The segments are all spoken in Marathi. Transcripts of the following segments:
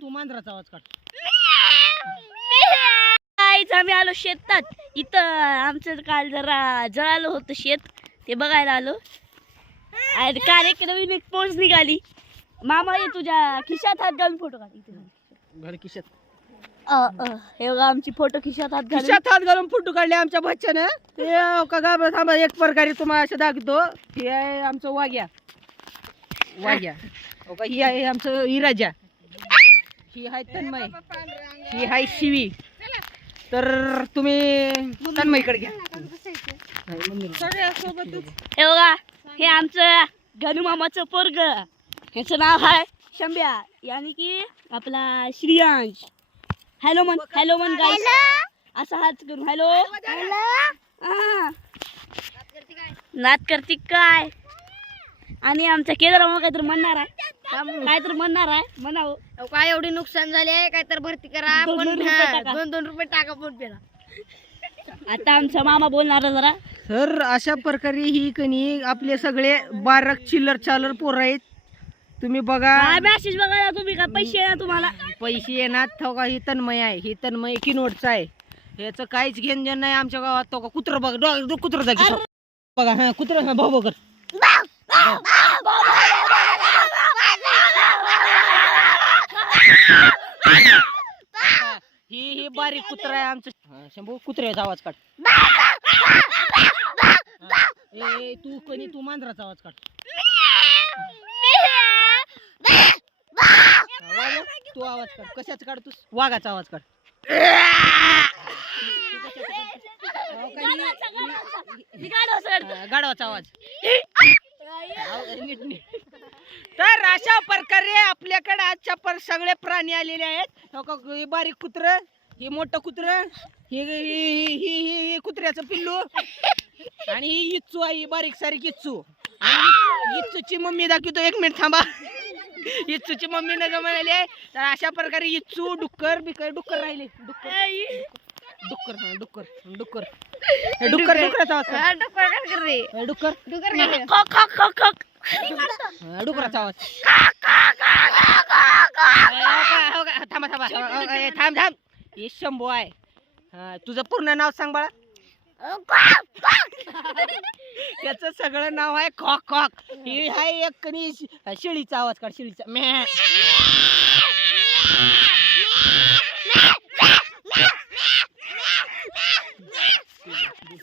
तू मांजराचा आवाज काढ. आम्ही आलो शेतात. इथं आमचं काल जरा जळालं होतं शेत, ते बघायला आलो. आणि काल एक नवीन एक पोच निघाली. मामा ये तुझ्या खिशात हात घालून फोटो काढ. घर खिशात हे बघा आमची फोटो खिशात हात घालून. खिशात हात घालून फोटो काढले आमच्या बच्च्यानं. ते का गाबा थांबा एक प्रकारे तुम्हाला असं दाखवतो. हे आहे आमचं वाघ्या. हो का, ही आहे आमचं इराजा, ही आहे तन्मय, ही आहे शिवी. तर तुम्ही तन्मयकडे घ्या. हे बघा हे आमचं गणू मामाचं पोरग. ह्याचं नाव आहे शंभ्या, यानी की आपला श्रियांश. हॅलो मन गाईस, असं हात करू हॅलो. नात करती काय. आणि आमचा केदार मामा काहीतरी म्हणणार आहे, म्हणावं. काय एवढी नुकसान झाले, काय तर भरती करा. 2 रुपये टाका फोन पेला. आता आमचा मामा बोलणार जरा. तर अशा प्रकारे ही कणी आपले सगळे 12 चिल्लर चालर पोर आहेत. तुम्ही बघा मॅसेज बघायला तुम्ही का पैसे येणार तुम्हाला. पैसे येणार. तो का ही तन्मय आहे, ही तन्मय किनवटचा आहे. ह्याचं काहीच घेण देण नाही आमच्या गावात. तो का कुत्र बघा, कुत्र जागी बघा. हा कुत्र, हा भाऊ कर. ही बारीक कुत्रा आहे आमचं. शंभू कुत्र्याचा आवाज काढ. तू मांजराचा आवाज काढ. तू आवाज काढ. कशाचा काढ तू. वाघाचा आवाज काढ. गाढवाचा आवाज. तर अशा प्रकारे आपल्याकडे आजच्या सगळे प्राणी आलेले आहेत. हे बारीक कुत्र, हे मोठं कुत्र, ही कुत्र्याचं पिल्लू, आणि ही इच्चू आहे, बारीक सारीक इच्चू. इच्चूची मम्मी दाखवतो, 1 मिनिट थांबा. इच्चूची मम्मी न म्हणाली आहे. तर अशा प्रकारे इच्चू, डुक्कर राहिले. डुक्कराचा आवाज. डुकराचा आवाज. थांब. हे शंभू आहे. तुझं पूर्ण नाव सांग बाळा. त्याचं सगळं नाव आहे खॉक खॉक. ही आहे एक कणी शेळीचा आवाज काढ. शेळीचा म्या.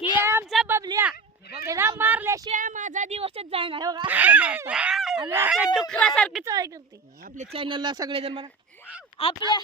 ही आमचा बबल्या. त्याला मारल्याशिवाय माझा दिवसच जाणार. डुकरासारखी चाळी करते. आपल्या चॅनलला सगळेजण म्हणा. आपल्या